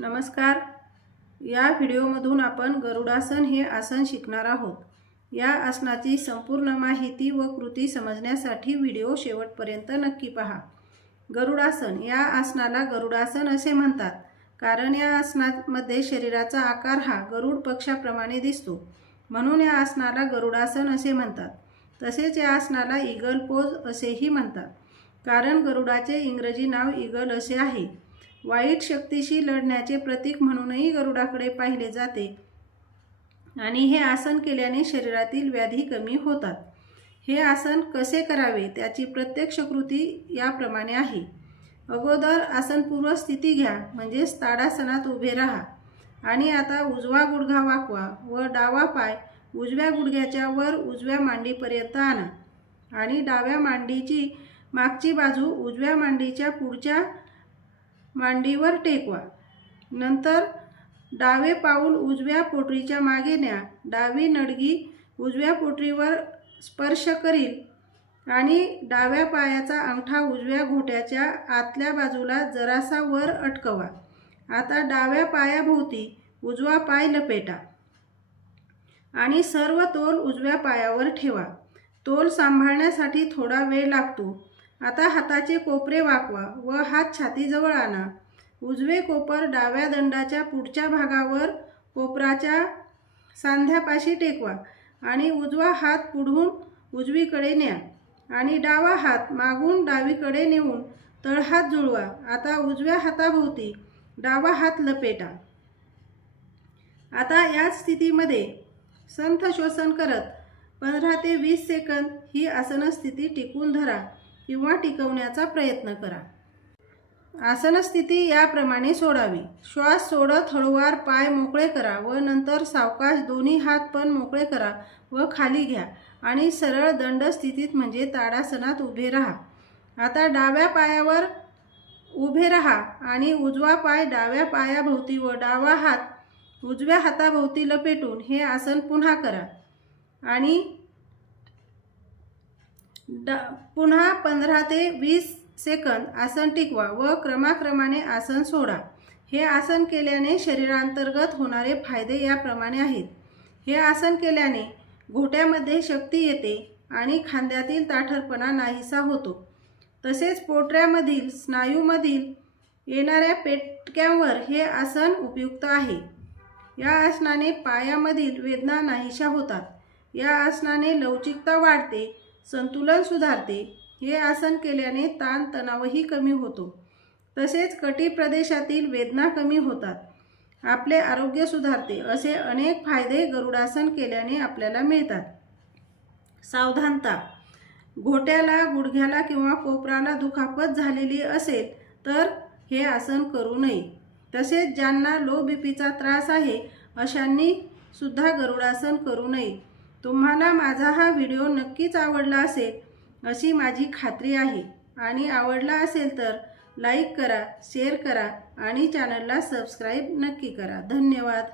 नमस्कार. या व्हिडिओमधून आपण गरुडासन हे आसन शिकणार आहोत. या आसनाची संपूर्ण माहिती व कृती समजण्यासाठी व्हिडिओ शेवटपर्यंत नक्की पहा. गरुडासन या आसनाला गरुडासन असे म्हणतात. कारण या आसनामध्ये शरीराचा आकार हा गरुड पक्षाप्रमाणे दिसतो. म्हणून या आसनाला गरुडासन असे म्हणतात. तसेच या आसनाला इगल पोज असेही म्हणतात. कारण गरुडाचे इंग्रजी नाव इगल असे आहे. वाईट शक्तीशी लढण्याचे प्रतीक म्हणूनही गरुडाकडे पाहिले जाते. आणि हे आसन केल्याने शरीरातील व्याधी कमी होतात. हे आसन कसे करावे त्याची प्रत्यक्ष कृती याप्रमाणे आहे. अगोदर आसनपूर्व स्थिती घ्या म्हणजेच ताडासनात उभे राहा. आणि आता उजवा गुडघा वाकवा व डावा पाय उजव्या गुडघ्याच्या वर उजव्या मांडीपर्यंत आणा. आणि डाव्या मांडीची मागची बाजू उजव्या मांडीच्या पुढच्या मांडीवर टेकवा. नंतर डावे पाऊल उजव्या पोटरीच्या मागे न्या. डावी नडगी उजव्या पोटरीवर स्पर्श करील आणि डाव्या पायाचा अंगठा उजव्या घोट्याच्या आतल्या बाजूला जरासा वर अटकवा. आता डाव्या पायाभोवती उजवा पाय लपेटा आणि सर्व तोल उजव्या पायावर ठेवा. तोल सांभाळण्यासाठी थोडा वेळ लागतो. आता हाताचे कोपरे वाकवा व हात छातीजवळ आणा. उजवे कोपर डाव्या दंडाच्या पुढच्या भागावर कोपराच्या सांध्यापाशी टेकवा आणि उजवा हात पुढून उजवीकडे न्या आणि डावा हात मागून डावीकडे नेऊन तळहात जुळवा. आता उजव्या हाताभोवती डावा हात लपेटा. आता याच स्थितीमध्ये संथ श्वसन करत पंधरा ते वीस सेकंद ही आसन स्थिती टिकून धरा. किंवा टिकवण्याचा प्रयत्न करा. आसन स्थिती याप्रमाणे सोडावी. श्वास सोडत हळूवार पाय मोकळे करा व नंतर सावकाश दोन्ही हात पण मोकळे करा व खाली घ्या आणि सरळ दंड स्थितीत म्हणजे ताडासनात उभे राहा. आता डाव्या पायावर उभे राहा आणि उजवा पाय डाव्या पायाभोवती व डावा हात उजव्या हाताभोवती लपेटून हे आसन पुन्हा करा आणि ड पुन्हा पंधरा ते वीस सेकंद आसन टिकवा व क्रमाक्रमाने आसन सोडा. हे आसन केल्याने शरीरांतर्गत होणारे फायदे याप्रमाणे आहेत. हे आसन केल्याने घोट्यामध्ये शक्ती येते आणि खांद्यातील ताठरपणा नाहीसा होतो. तसेच पोटऱ्यामधील स्नायूमधील येणाऱ्या पेटक्यांवर हे आसन उपयुक्त आहे. या आसनाने पायामधील वेदना नाहीशा होतात. या आसनाने लवचिकता वाढते संतुलन सुधारते. हे आसन केल्याने ताणतणावही कमी होतो. तसेच कटी प्रदेशातील वेदना कमी होतात. आपले आरोग्य सुधारते असे अनेक फायदे गरुडासन केल्याने आपल्याला मिळतात. सावधानता. घोट्याला गुडघ्याला किंवा कोपराला दुखापत झालेली असेल तर हे आसन करू नये. तसेच ज्यांना लो बी पीचा त्रास आहे अशांनी सुद्धा गरुडासन करू नये. तुम्हाला माझा हा व्हिडिओ नक्कीच आवडला असेल अशी माझी खात्री आहे. आणि आवडला असेल तर लाईक करा शेअर करा आणि चॅनलला सबस्क्राईब नक्की करा. धन्यवाद.